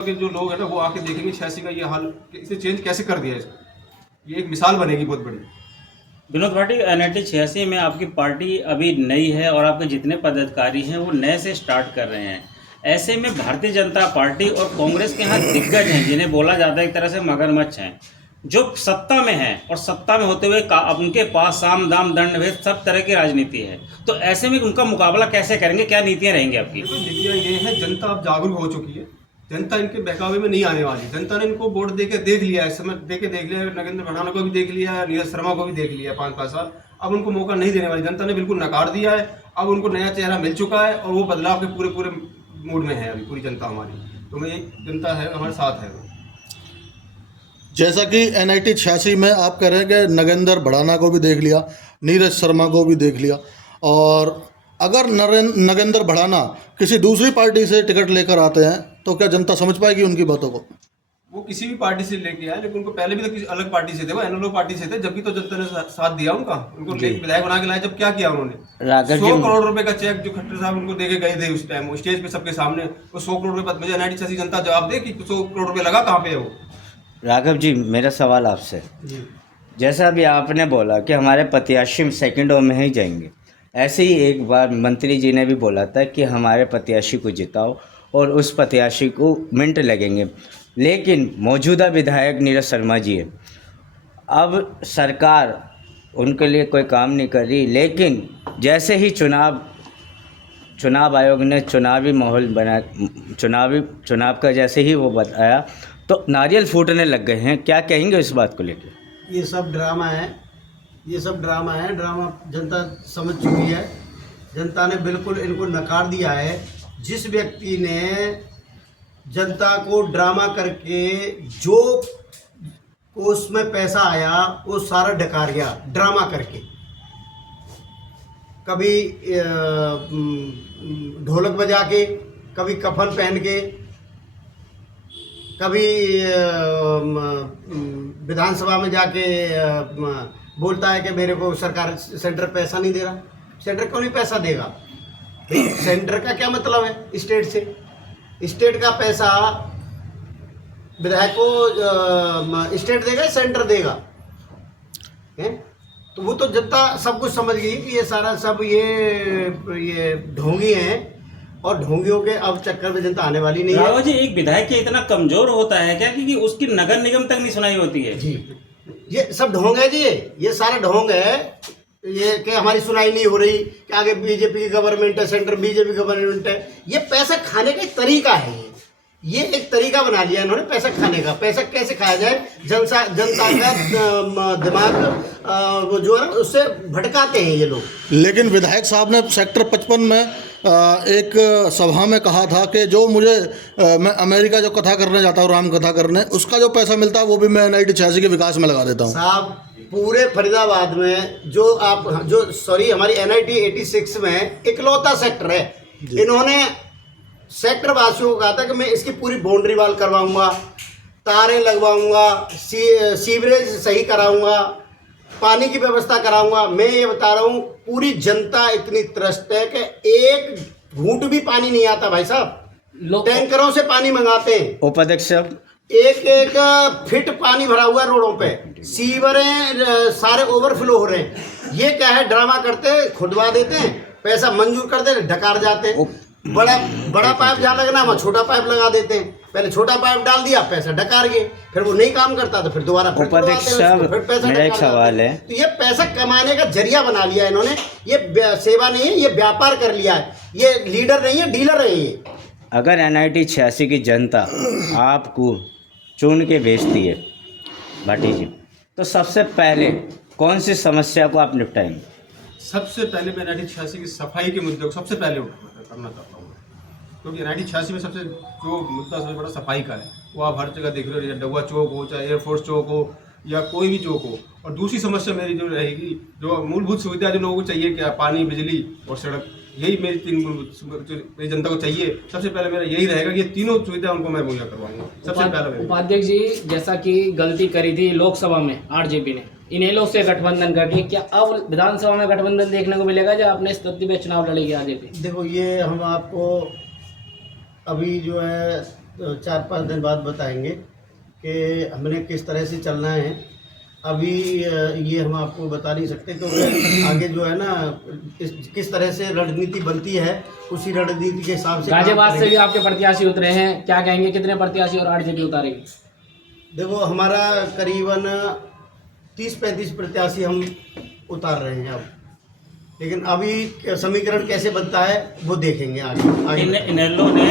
के जो लोग हैं ना वो आके देखेंगे 86 का ये हाल, इसे चेंज कैसे कर दिया इसको। ये एक मिसाल बनेगी बहुत बड़ी। विनोद भाटी, NIT 86 में आपकी पार्टी अभी नई है और आपके जितने पदाधिकारी हैं वो नए से स्टार्ट कर रहे हैं। ऐसे में भारतीय जनता पार्टी और कांग्रेस के यहाँ दिग्गज हैं जिन्हें बोला जाता है एक तरह से मगरमच्छ हैं, जो सत्ता में हैं और सत्ता में होते हुए उनके पास साम दाम दंड भेद सब तरह की राजनीति है। तो ऐसे में उनका मुकाबला कैसे करेंगे, क्या नीतियाँ रहेंगी आपकी? देखो नीतियाँ ये है, जनता अब जागरूक हो चुकी है, जनता इनके बहकावे में नहीं आने वाली। जनता ने इनको वोट दे के देख लिया है, समय दे के देख लिया है, नगेंद्र भड़ाना को भी देख लिया है, नीरज शर्मा को भी देख लिया है 5-5 साल। अब उनको मौका नहीं देने वाली, जनता ने बिल्कुल नकार दिया है। अब उनको नया चेहरा मिल चुका है और वो बदलाव के पूरे मूड में है अभी पूरी जनता हमारी। तो मैं जनता है हमारे साथ है। जैसा कि NIT 86 में आप कह रहे हैं कि नगेंद्र भड़ाना को भी देख लिया, नीरज शर्मा को भी देख लिया, और अगर नगेंद्र भड़ाना किसी दूसरी पार्टी से टिकट लेकर आते हैं तो क्या जनता समझ पाएगी उनकी बातों को? वो किसी भी पार्टी से लेके आए, लेकिन उनको पहले भी तो किसी अलग पार्टी से थे, वो NLO पार्टी से थे, जब भी तो जनता ने साथ दिया उनका। उनको विधायक बना के लाए, जब क्या किया उन्होंने? 100 करोड़ रुपए का चेक जो खट्टर साहब उनको देके गए थे उस टाइम, वो स्टेज पे सबके सामने, वो 100 करोड़ रुपए। मुझे NIT 86 जनता जवाब दे कि 100 करोड़ रुपए लगा कहाँ पे है वो। राघव जी, मेरा सवाल आपसे, जैसा अभी आपने बोला कि हमारे प्रत्याशी सेकंडों में ही जाएंगे, ऐसे ही एक बार मंत्री जी ने भी बोला था कि हमारे प्रत्याशी को जिताओ और उस प्रत्याशी को मिनट लगेंगे, लेकिन मौजूदा विधायक नीरज शर्मा जी है, अब सरकार उनके लिए कोई काम नहीं कर रही, लेकिन जैसे ही चुनाव आयोग ने चुनावी माहौल बना, चुनाव का जैसे ही वो बताया तो नारियल फूटने लग गए हैं। क्या कहेंगे इस बात को लेकर? ये सब ड्रामा है, ड्रामा जनता समझ चुकी है। जनता ने बिल्कुल इनको नकार दिया है। जिस व्यक्ति ने जनता को ड्रामा करके जो कोष में पैसा आया वो सारा डकार गया ड्रामा करके। कभी ढोलक बजा के, कभी कफन पहन के, कभी विधानसभा में जाके बोलता है कि मेरे को सरकार सेंटर पैसा नहीं दे रहा। सेंटर क्यों नहीं पैसा देगा? सेंटर का क्या मतलब है स्टेट से? स्टेट का पैसा विधायक को स्टेट देगा या सेंटर देगा? तो वो तो जनता सब कुछ समझ गई कि ये सारा सब ये ढोंगी हैं, और ढोंगियों के अब चक्कर में जनता आने वाली नहीं है। राघव जी, एक विधायक के इतना कमजोर होता है क्या कि उसकी नगर निगम तक नहीं सुनाई होती है? जी, ये सब ढोंग है जी, ये सारा ढोंग है। ये कि हमारी सुनाई नहीं हो रही, कि आगे बीजेपी की गवर्नमेंट है, सेंटर बीजेपी गवर्नमेंट है। ये पैसा खाने का एक तरीका है। ये एक तरीका बना लिया इन्होंने पैसा खाने का। पैसा कैसे खाया जाए? जनता का दिमाग वो जो है उससे भटकाते हैं ये लोग। लेकिन विधायक साहब ने सेक्टर 55 में एक सभा में कहा था कि जो मुझे मैं अमेरिका जो कथा करने जाता हूँ, राम कथा करने, उसका जो पैसा मिलता है वो भी मैं NIT 86 के विकास में लगा देता हूँ। साहब, पूरे फरीदाबाद में हमारी NIT 86 में इकलौता सेक्टर है। इन्होंने सेक्टर वासियों को कहा था कि मैं इसकी पूरी बाउंड्री वाल करवाऊंगा, तारें लगवाऊंगा, सीवरेज सही कराऊंगा, पानी की व्यवस्था कराऊंगा। मैं ये बता रहा हूँ, पूरी जनता इतनी त्रस्त है कि एक घूंट भी पानी नहीं आता भाई साहब। टैंकरों से पानी मंगाते हैं। उपाध्यक्ष साहब, एक फिट पानी भरा हुआ है रोडों पे, सीवरें सारे ओवरफ्लो हो रहे हैं। ये क्या है? ड्रामा करते, खुदवा देते हैं, पैसा मंजूर कर देते, ढकार जाते हैं। बड़ा पाइप जहाँ लगना वहाँ छोटा पाइप लगा देते हैं। पहले छोटा पाइप डाल दिया, पैसा डकार गए, फिर वो नहीं काम करता तो फिर दोबारा उपाध्यक्ष साहब, मेरा एक सवाल है। तो ये पैसा कमाने का जरिया बना लिया इन्होंने। ये सेवा नहीं है, ये व्यापार कर लिया है। ये लीडर नहीं है, डीलर है ये। अगर NIT 86 की जनता आपको चुन के भेजती है भाटी जी, तो सबसे पहले कौन सी समस्या को आप निपटाएंगे? सबसे पहले मैं NIT 86 की सफाई के मुद्दे को सबसे पहले करना चाहता हूँ, क्योंकि NIT 86 में सबसे जो मुद्दा सबसे बड़ा सफाई का है। वो आप हर जगह देख रहे हो, डगुआ चौक हो, चाहे एयरफोर्स चौक हो, या कोई भी चौक हो। और दूसरी समस्या मेरी जो रहेगी, जो मूलभूत सुविधा जो लोगों को चाहिए, क्या पानी, बिजली और सड़क, यही मेरी मेरी जनता को चाहिए। सबसे पहले मेरा यही रहेगा कि ये तीनों सुविधा उनको मैं मुहैया करवाऊंगा सबसे पहले। उपाध्यक्ष जी, जैसा कि गलती करी थी लोकसभा में RJP ने, इन्हीं लोग से गठबंधन करके, क्या अब विधानसभा में गठबंधन देखने को मिलेगा जब अपने स्थिति में चुनाव लड़ेगी RJP? देखो, ये हम आपको अभी जो है 4-5 दिन बाद बताएंगे कि हमने किस तरह से चलना है। अभी ये हम आपको बता नहीं सकते, क्योंकि आगे जो है ना किस तरह से रणनीति बनती है, उसी रणनीति के हिसाब से काम गाजियाबाद से करेंगे। भी आपके प्रत्याशी उतरे हैं, क्या कहेंगे, कितने प्रत्याशी और आरजेडी उतारेगी? देखो, हमारा करीबन 30-35 प्रत्याशी हम उतार रहे हैं अब, लेकिन अभी समीकरण कैसे बनता है वो देखेंगे आगे। इनेलो ने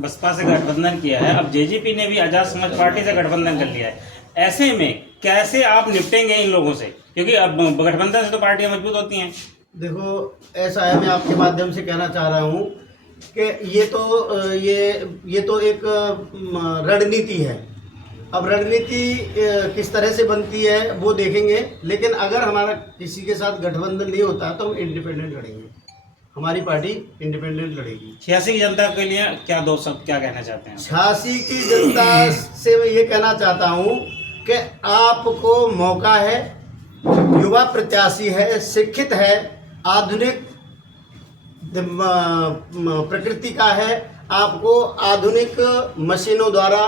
बसपा से गठबंधन किया है, अब जेजेपी ने भी आजाद समाज पार्टी से गठबंधन कर लिया है। ऐसे में कैसे आप निपटेंगे इन लोगों से, क्योंकि अब गठबंधन से तो पार्टियां मजबूत होती हैं। देखो, ऐसा है, मैं आपके माध्यम से कहना चाह रहा हूँ कि ये तो एक रणनीति है। अब रणनीति किस तरह से बनती है वो देखेंगे, लेकिन अगर हमारा किसी के साथ गठबंधन नहीं होता तो हम इंडिपेंडेंट लड़ेंगे, हमारी पार्टी इंडिपेंडेंट लड़ेगी। 86 की जनता के लिए क्या दो शब्द क्या कहना चाहते हैं? 86 की जनता से मैं ये कहना चाहता हूँ कि आपको मौका है, युवा प्रत्याशी है, शिक्षित है, आधुनिक प्रकृति का है, आपको आधुनिक मशीनों द्वारा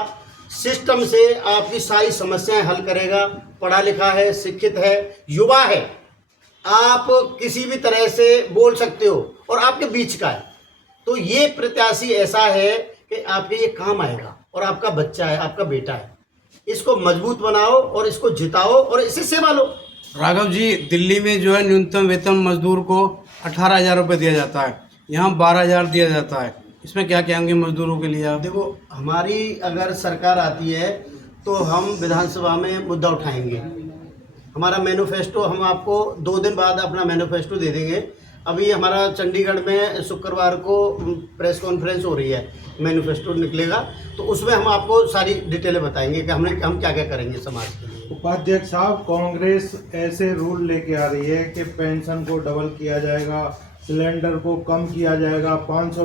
सिस्टम से आपकी सारी समस्याएं हल करेगा। पढ़ा लिखा है, शिक्षित है, युवा है, आप किसी भी तरह से बोल सकते हो और आपके बीच का है। तो ये प्रत्याशी ऐसा है कि आपके ये काम आएगा, और आपका बच्चा है, आपका बेटा है, इसको मजबूत बनाओ और इसको जिताओ और इसे सेवा लो। राघव जी, दिल्ली में जो है न्यूनतम वेतन मजदूर को 18,000 रुपये दिया जाता है, यहाँ 12,000 दिया जाता है। इसमें क्या कहेंगे मजदूरों के लिए आप? देखो, हमारी अगर सरकार आती है तो हम विधानसभा में मुद्दा उठाएंगे। हमारा मैनिफेस्टो, हम आपको 2 दिन बाद अपना मैनिफेस्टो दे देंगे। अभी हमारा चंडीगढ़ में शुक्रवार को प्रेस कॉन्फ्रेंस हो रही है, मैनिफेस्टो निकलेगा, तो उसमें हम आपको सारी डिटेलें बताएंगे कि हम क्या क्या करेंगे समाज के लिए। उपाध्यक्ष साहब, कांग्रेस ऐसे रूल लेके आ रही है कि पेंशन को डबल किया जाएगा, सिलेंडर को कम किया जाएगा, 500